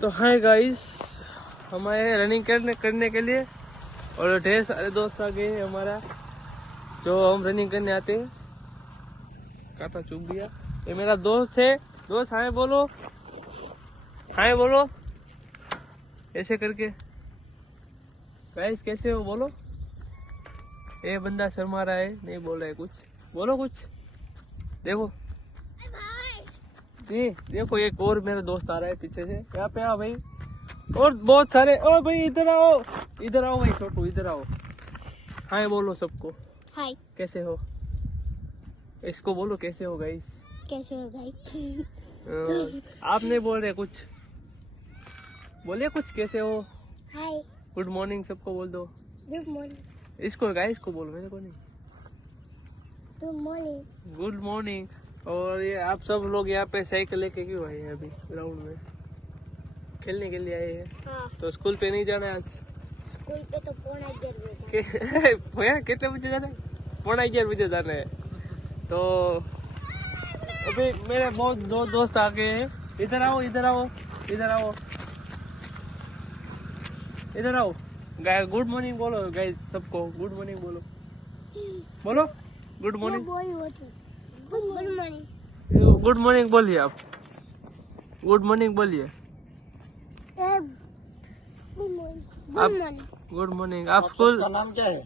तो hi guys, हमारे running करने के लिए और ढेर सारे दोस्त आ गए हैं हमारा, जो हम रनिंग करने आते हैं। काटा चुप गया। ये मेरा दोस्त है। दोस्त हाय बोलो, हाय बोलो ऐसे करके। गाइस कैसे हो बोलो। ये बंदा शर्मा रहा है, नहीं बोल रहा है कुछ। बोलो कुछ। देखो जी, देखो एक और मेरा दोस्त आ रहा है पीछे से। यहाँ पे आओ भाई, और बहुत सारे। ओ भाई इधर आओ, इधर आओ भाई छोटू, इधर आओ। हाय बोलो सबको। हाय। कैसे हो? इसको बोलो कैसे हो गाइस। कैसे हो भाई? आप नहीं बोल रहे कुछ, बोलिए कुछ। कैसे हो? हाय। गुड मॉर्निंग सबको बोल दो। Good morning. इसको गाइस को बोलो, मेरे को नहीं। Good morning. Good morning. और ये आप सब लोग यहाँ पे साइकिल लेके क्यों आए हैं? अभी ग्राउंड में खेलने के लिए आए हैं। हाँ। तो स्कूल पे नहीं जाना है आज? स्कूल पे तो 11:30 बजे कितने बजे जाना है? 11:30 बजे जाना है। तो अभी मेरे बहुत दो दोस्त आ गए हैं। इधर आओ, इधर आओ, इधर आओ, इधर आओ। गुड मॉर्निंग बोलो गाइस सबको। गुड मॉर्निंग बोलो, बोलो good morning. Good morning. Good morning बोलिए आप। गुड मॉर्निंग बोलिए आप। Good morning. आप स्कूल का नाम क्या है?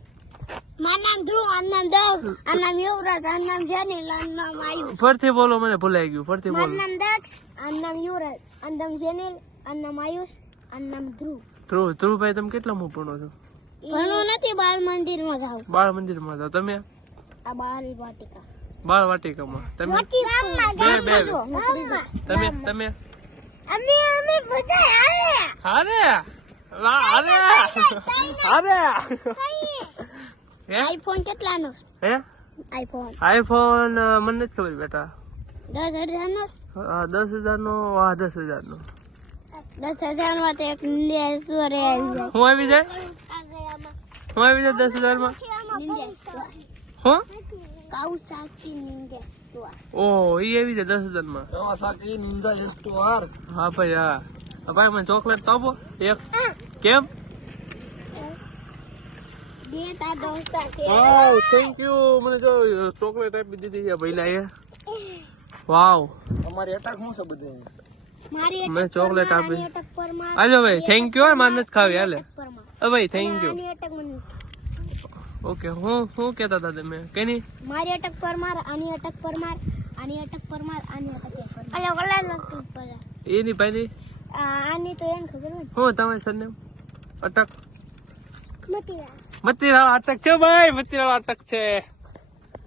મારું નામ ધ્રુવ, આનું નામ દેવ, આનું નામ યુવરાજ, આનું નામ જેનિલ, આનું નામ આયુષ। ફરથી બોલો, મને ભૂલાઈ ગયું। ફરથી મારું બોલો। નામ દક્ષ, આનું નામ યુવરાજ, આનું નામ જેનિલ, આનું નામ આયુષ, આનું નામ ધ્રુવ। ધ્રુવભાઈ તમે કેટલામાં ભણો છો? ભણો નથી, બાળ મંદિરમાં જાવ। બાળ મંદિરમાં જાઓ તમે? આ બાળ વાટિકા। બાળ વાટિકામાં તમે? તમે અમે બધા અરે અરે અરે હે? આઈફોન કેટલાનો? હે આઈફોન આઈફોન મને નથી ખબર બેટા। 10,000 નો। હા 10,000 નો। હા 10,000 નો। 10,000 માં તો એક નિંજા સ્ટોર આવી જાય। હું આવી જાય? હું આવી જાય 10,000 માં? નિંજા સ્ટોર। હું કાઉસાકી નિંજા સ્ટોર। ઓ ઈ આવી જાય 10,000 માં? Kawasaki નિંજા store. હા ભાઈ હા। ભાઈ મને ચોકલેટ તો આપો એક। કેમ? બે તાર દોસ્તા છે। Wow thank you. મને જો ચોકલેટ આપી દીધી છે ભઈલા એ। વાવ અમારી અટક શું છે બધે? મારી મેં ચોકલેટ આપી। અટક પર માર। આજો ભાઈ થેન્ક યુ। મારે નથી ખાવી હાલે। પર માર। ભાઈ થેન્ક યુ। આની અટક મને। ઓકે હું કહેતા હતા તમે કેની? મારી અટક પર માર, આની અટક પર માર, આની અટક પર માર, આની અટક પર માર। અલે ઓલા નતું પર। એની ભાઈની આની તો એમ ખબર હોય। હું તમારી સરનેમ? અટક મતીરા। મતીરાળા અટક છે ભાઈ, મતીરાળા અટક છે।